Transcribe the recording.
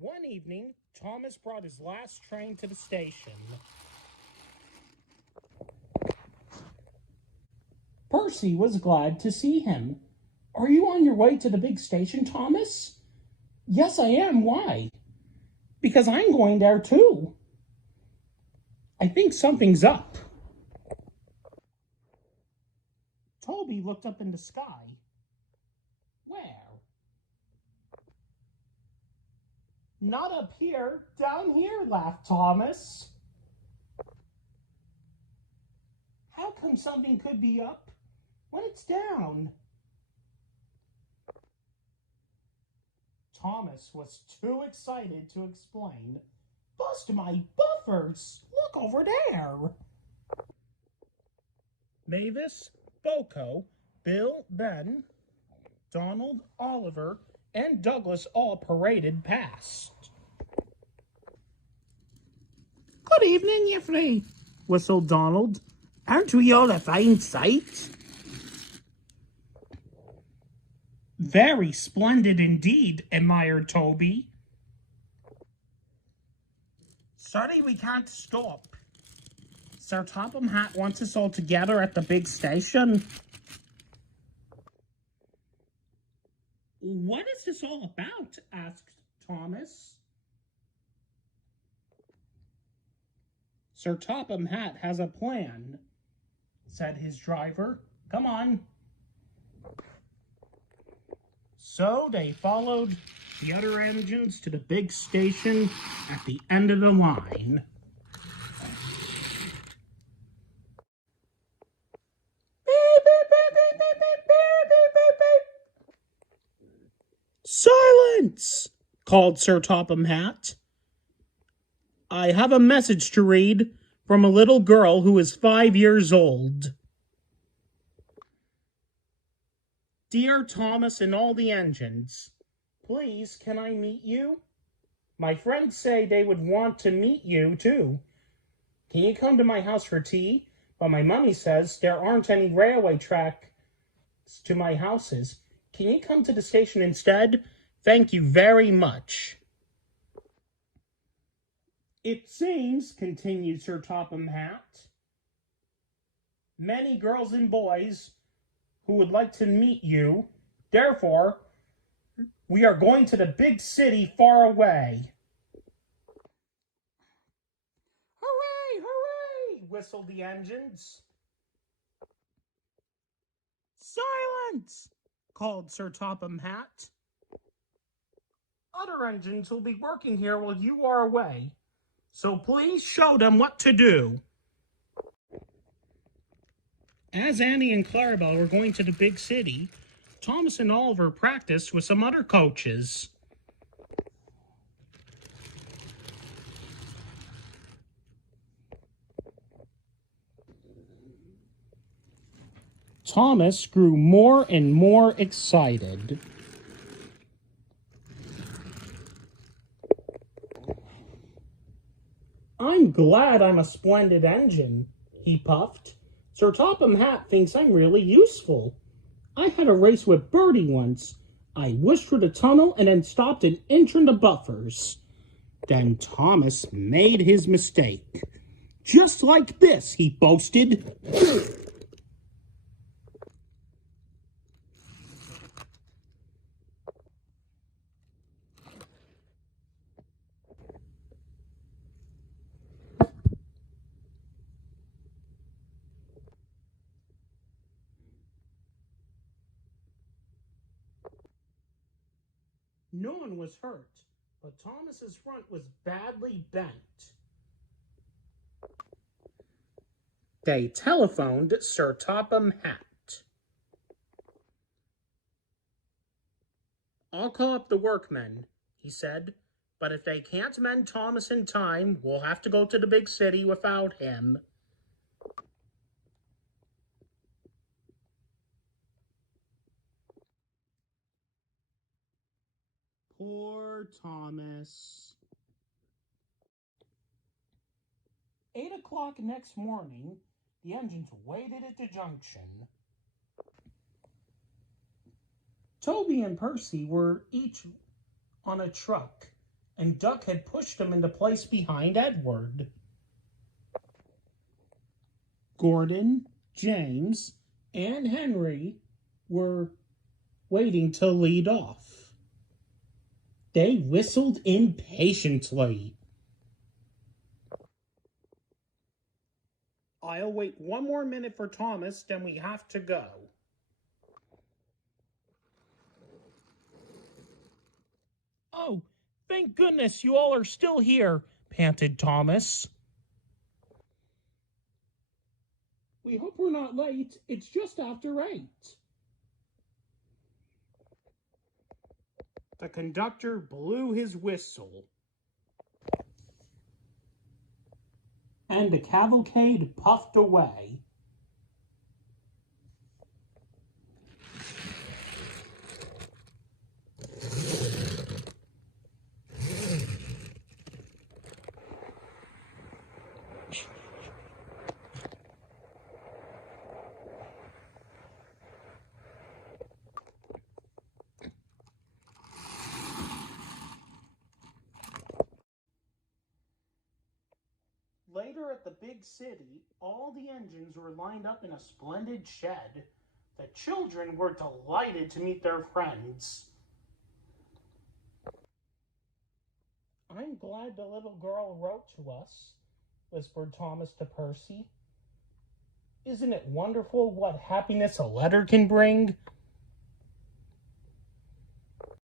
One evening, Thomas brought his last train to the station. Percy was glad to see him. "Are you on your way to the big station, Thomas?" "Yes, I am. Why?" "Because I'm going there too." "I think something's up." Toby looked up in the sky. "Where?" "Not up here, down here," laughed Thomas. "How come something could be up when it's down?" Thomas was too excited to explain. "Bust my buffers! Look over there!" Mavis, Boko, Bill, Ben, Donald, Oliver, and Douglas all paraded past. "Good evening, you three," whistled Donald. "Aren't we all a fine sight?" "Very splendid indeed," admired Toby. "Sorry we can't stop. Sir Topham Hatt wants us all together at the big station." "What is this all about?" asked Thomas. "Sir Topham Hatt has a plan," said his driver. "Come on." So they followed the other engines to the big station at the end of the line. "Silence!" called Sir Topham Hatt. "I have a message to read from a little girl who is 5 years old. Dear Thomas and all the engines, please can I meet you? My friends say they would want to meet you too. Can you come to my house for tea? But my mummy says there aren't any railway tracks to my houses. Can you come to the station instead? Thank you very much." "It seems," continued Sir Topham Hatt, "many girls and boys who would like to meet you. Therefore, we are going to the big city far away." "Hooray! Hooray!" whistled the engines. "Silence!" called Sir Topham Hatt. "Other engines will be working here while you are away, so please show them what to do." As Annie and Clarabelle were going to the big city, Thomas and Oliver practiced with some other coaches. Thomas grew more and more excited. "I'm glad I'm a splendid engine," he puffed. "Sir Topham Hatt thinks I'm really useful. I had a race with Bertie once. I whished through the tunnel and then stopped an inch from the buffers." Then Thomas made his mistake. "Just like this," he boasted. No one was hurt, but Thomas's front was badly bent. They telephoned Sir Topham Hatt. "I'll call up the workmen," he said, "but if they can't mend Thomas in time, we'll have to go to the big city without him." Poor Thomas. 8 o'clock next morning, the engines waited at the junction. Toby and Percy were each on a truck, and Duck had pushed him into place behind Edward. Gordon, James, and Henry were waiting to lead off. They whistled impatiently. I'll wait one more minute for Thomas, then we have to go. Oh, thank goodness you all are still here, panted Thomas. We hope we're not late. It's just after 8. The conductor blew his whistle, and the cavalcade puffed away. Later at the big city, all the engines were lined up in a splendid shed. The children were delighted to meet their friends. I'm glad the little girl wrote to us, whispered Thomas to Percy. Isn't it wonderful what happiness a letter can bring?